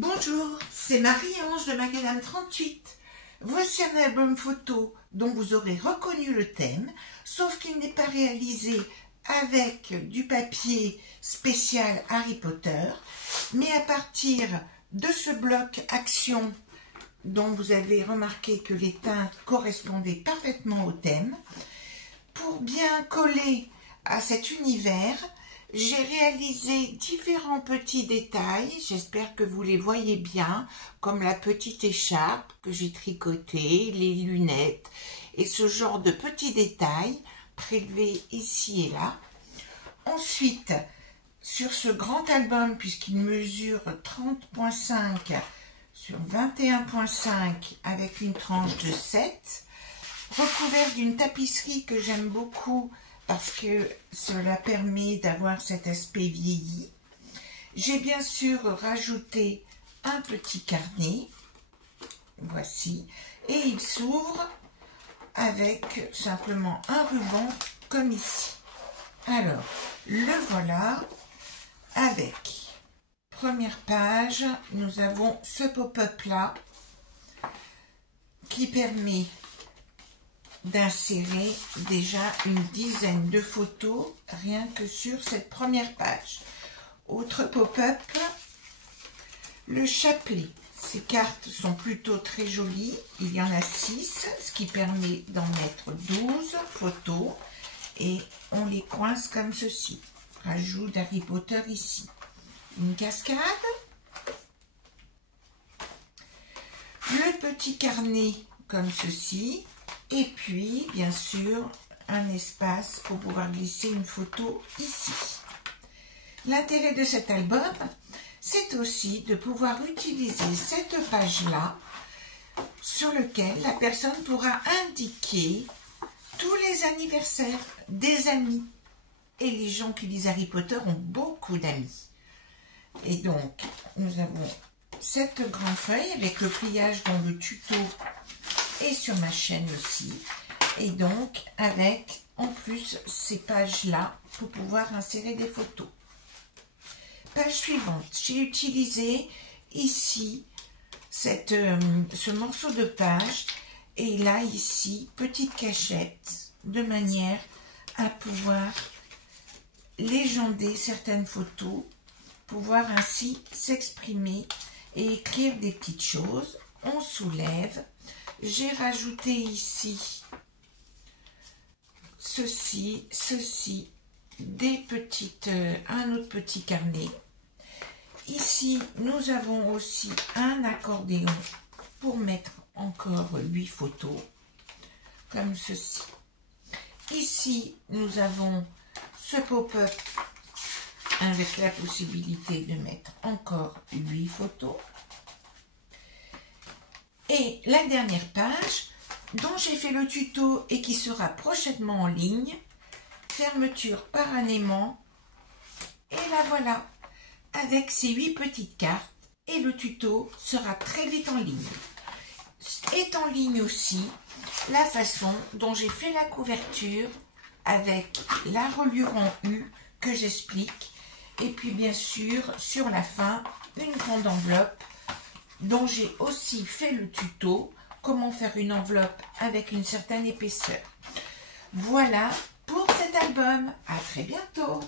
Bonjour, c'est Marie-Ange de Macadam 38. Voici un album photo dont vous aurez reconnu le thème, sauf qu'il n'est pas réalisé avec du papier spécial Harry Potter, mais à partir de ce bloc action dont vous avez remarqué que les teintes correspondaient parfaitement au thème. Pour bien coller à cet univers, j'ai réalisé différents petits détails, j'espère que vous les voyez bien, comme la petite écharpe que j'ai tricotée, les lunettes et ce genre de petits détails prélevés ici et là. Ensuite, sur ce grand album, puisqu'il mesure 30,5 sur 21,5 avec une tranche de 7, recouvert d'une tapisserie que j'aime beaucoup parce que cela permet d'avoir cet aspect vieilli. J'ai bien sûr rajouté un petit carnet, voici, et il s'ouvre avec simplement un ruban comme ici. Alors, le voilà avec, première page, nous avons ce pop-up là qui permet d'insérer déjà une dizaine de photos rien que sur cette première page. Autre pop-up, le chapelet. Ces cartes sont plutôt très jolies, il y en a 6, ce qui permet d'en mettre 12 photos et on les coince comme ceci. Rajout d'Harry Potter ici. Une cascade, le petit carnet comme ceci. Et puis, bien sûr, un espace pour pouvoir glisser une photo ici. L'intérêt de cet album, c'est aussi de pouvoir utiliser cette page-là sur laquelle la personne pourra indiquer tous les anniversaires des amis. Et les gens qui lisent Harry Potter ont beaucoup d'amis. Et donc, nous avons cette grande feuille avec le pliage dont le tuto et sur ma chaîne aussi, et donc avec en plus ces pages là pour pouvoir insérer des photos. Page suivante, j'ai utilisé ici ce morceau de page et là ici petite cachette de manière à pouvoir légender certaines photos, pouvoir ainsi s'exprimer et écrire des petites choses. On soulève. J'ai rajouté ici ceci, un autre petit carnet. Ici, nous avons aussi un accordéon pour mettre encore 8 photos, comme ceci. Ici, nous avons ce pop-up avec la possibilité de mettre encore 8 photos. Et la dernière page, dont j'ai fait le tuto et qui sera prochainement en ligne, fermeture par un aimant, et la voilà, avec ces 8 petites cartes, et le tuto sera très vite en ligne. Est en ligne aussi la façon dont j'ai fait la couverture, avec la reliure en U que j'explique, et puis bien sûr, sur la fin, une grande enveloppe, dont j'ai aussi fait le tuto, comment faire une enveloppe avec une certaine épaisseur. Voilà pour cet album. À très bientôt.